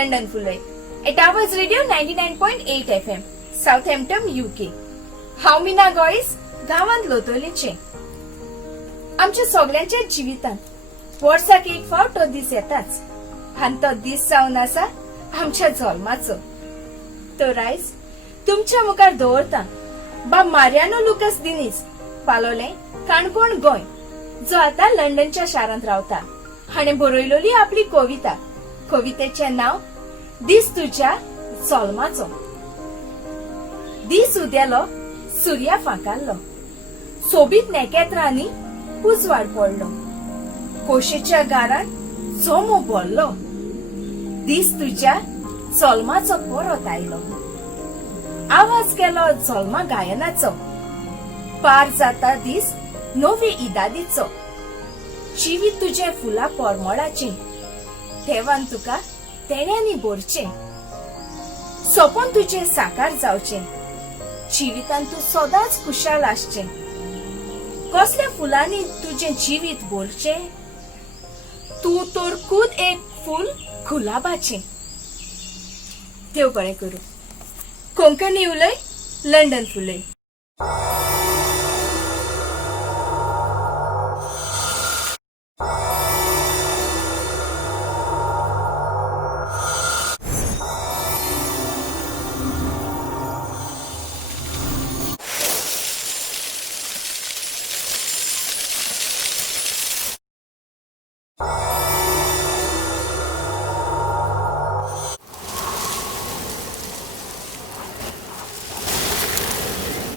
London फुलय eight hours radio 99.8 FM Southampton UK. हांव मीना गॉईस गावांत लोतोलीचे. आमच्या सगळ्यांच्या जिवितांत वर्साक एक फावट तो दीस येताच आनी तो दीस जावन आसा आमच्या जल्माचो. तर आयज तुमच्या मुखार दवरता बा मारियानो लुकास दिनीस पालोले काणकोण गोंय, जो आता लंडनच्या शारांत रावता. हाणें बरयलोली आपली कवितेचे नाव दीस तुज्या जल्माचो. दीस उदेलो, सूर्या फांकारलो, सोबीत नेकेत्रांनी उजवाड पडलो, खोशेच्या गारान जोमो भरलो. दीस तुज्या जल्माचो परत आयलो, आवाज केलो जल्मा गायनाचो. पार जाता दीस नवे इदादीचो, जिवीत तुजे फुला परमळाचे, देवान तुका तेण्यांनी भरचे. सोपोन तुजे साकार जावचे, जिवितान तू सदांच खुशाल आसचे. कसल्या फुलांनी तुझे जिवीत भरचे, तू तर खुद एक फूल गुलाबाचे. देव बरें करूं. कोंकणी उलय, लंडन फुलय.